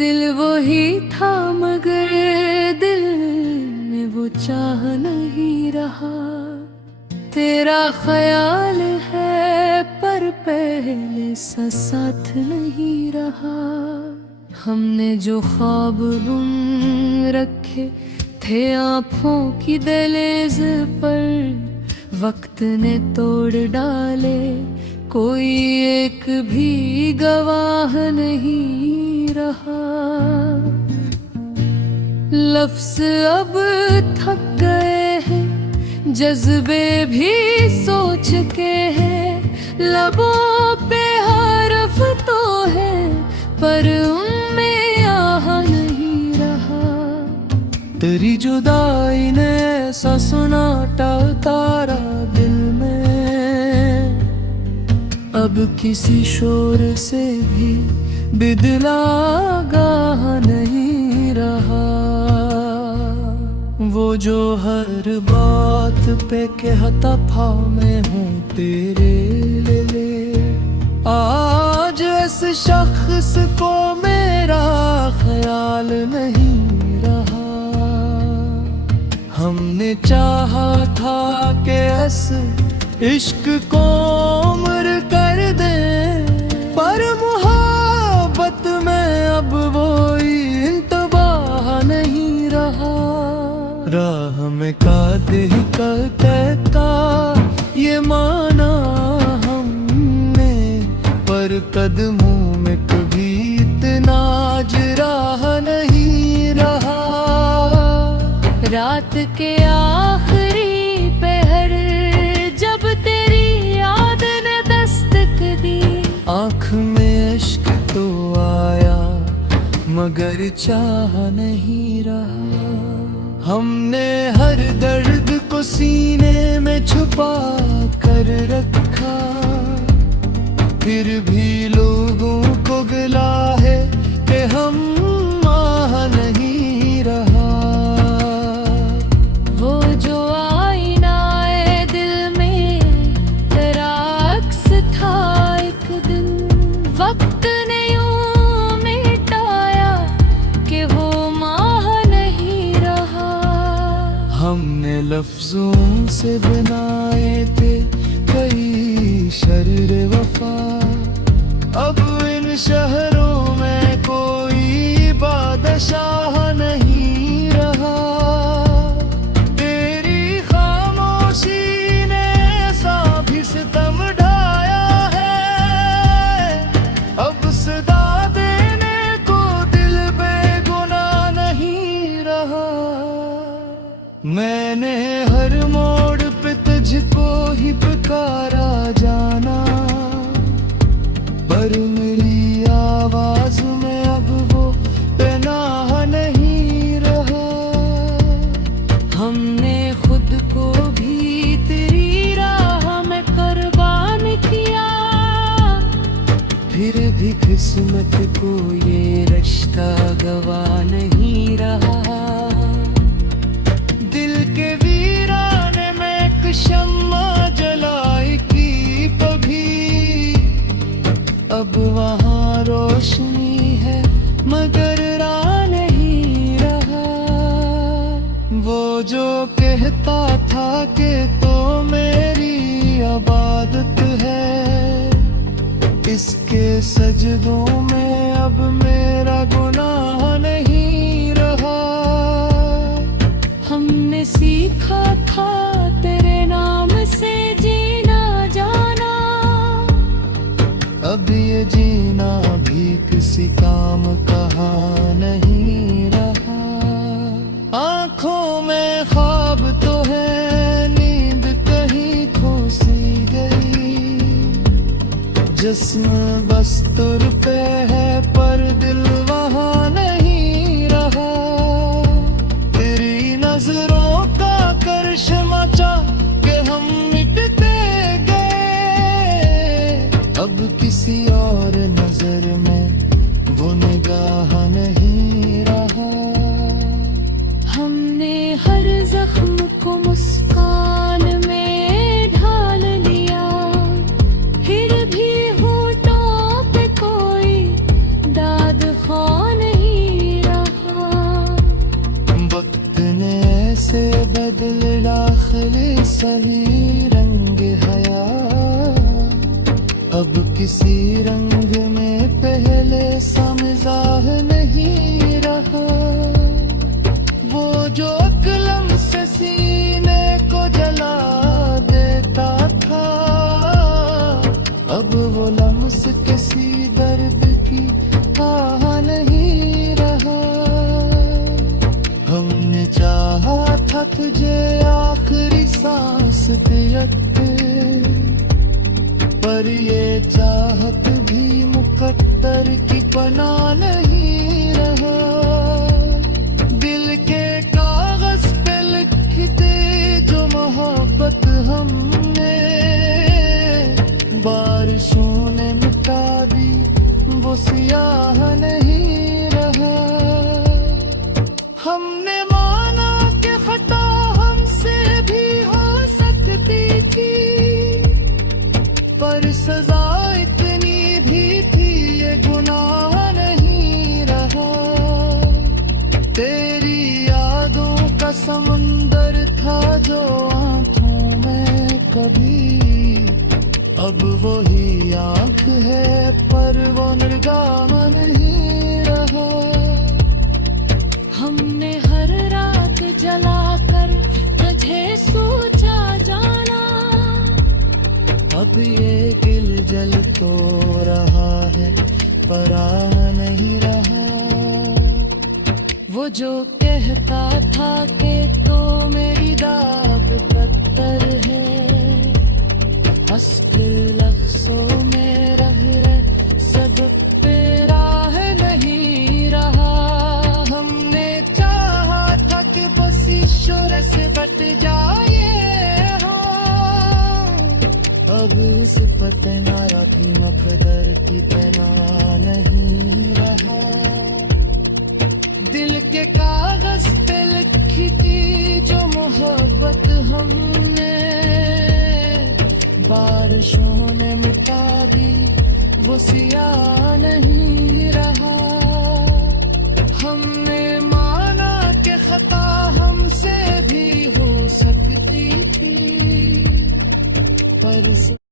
दिल वही था मगर दिल में वो चाह नहीं रहा। तेरा ख्याल है पर पहले सा साथ नहीं रहा। हमने जो ख्वाब बुन रखे थे आँखों की दहलीज पर, वक्त ने तोड़ डाले, कोई एक भी गवाह नहीं रहा। लफ्ज़ अब थक गए हैं, जज्बे भी सोच के हैं, लबों पे हरफ तो है पर उनमें आह नहीं रहा। तेरी जुदाई ने ऐसा सन्नाटा उतारा दिल में, अब किसी शोर से भी बिदला गाह नहीं रहा। वो जो हर बात पे कहता था मैं हूँ तेरे लिए, आज इस शख्स को मेरा ख्याल नहीं रहा। हमने चाहा था कि इस इश्क को उम्र कर दे, पर मोहब्बत में अब वो इंतबाह नहीं रहा। राह में कादे का ये माना हमने, पर कदमों में कभी इतना राह नहीं रहा। रात के आखिरी पहर जब तेरी याद ने दस्तक दी, आँख में इश्क तो आया मगर चाह नहीं रहा। हमने हर दर्द को सीने में छुपा कर रखा, फिर भी लोगों को गिला है कि हम आह नहीं रहा। वो जो आईना है दिल में तेरा अक्स था एक दिन, वक्त ने यूं मिटाया कि वो माह नहीं रहा। हमने लफ्जों से बनाए थे कई शर्र वफा, अब इन शहरों में कोई बादशाह नहीं रहा। तेरी खामोशी ने ऐसा भी सितम ढाया है, अब सदा देने को दिल बेगुनाह नहीं रहा। मैंने हर मोड़ पे तुझको ही पुकारा जाना, पर मेरी आवाज में अब वो पनाह नहीं रहा। हमने खुद को भी तेरी राह में कुर्बान किया, फिर भी किस्मत को ये रिश्ता गवा नहीं रहा। दिल के वीराने में एक शम्मा जलाई की पभी, अब वहाँ रोशनी है मगर राह नहीं रहा। वो जो कहता था कि तो मेरी इबादत है, इसके सजदों में अब मेरा गुनाह नहीं रहा। हमने सीखा था तेरे नाम से जीना जाना, अब ये जीना भी किसी काम कहा नहीं रहा। आँखों में ख्वाब तो है, नींद कहीं खो सी गई, जिस्म बस्तर पे है पर दिल वहाँ नहीं रहा। तेरी नजरों का करिश्मा चाह के हम मिटते गए, अब किसी और नजर में वो निगाह नहीं रहा। हमने हर जख्म को मुस्कान में ढाल लिया, फिर भी होठों पे कोई दाद किसी रंग में पहले सा मिजाज नहीं रहा। वो जो कलम से सीने को जला देता था, अब वो लम्स किसी दर्द की आह नहीं रहा। हमने चाहा था तुझे आखिरी सांस तक, पर ये चाहत भी मुकद्दर की पनाह नहीं रहा। दिल के कागज पे लिखते जो मोहब्बत हमने बारिशों ने मिटा दी, वो सियाह नहीं रहा। हमने माना कि खता हमसे भी हो सकती थी, पर सजा इतनी भी थी ये गुनाह नहीं रहा। तेरी यादों का समंदर था जो आंखों में कभी, अब वही आंख है पर वो निगाह नहीं रहा। हमने हर रात जलाकर तुझे सोचा जाना, अब ये दिल जल तो रहा है पर आ नहीं रहा। वो जो कहता था कि तो मेरी दाद पत्थर है, बस फिर लफ्ज़ों में रह सबक तेरा है नहीं रहा। हमने चाहा था कि बस ईश्वर से बट जाए, अब इस पतना भी मकदर की तना नहीं रहा। दिल के कागज पे लिखी थी जो मोहब्बत हमने बारिशों ने मिटा दी, वो सियाह नहीं रहा। हमने माना कि खता हमसे भी हो सकती थी, पर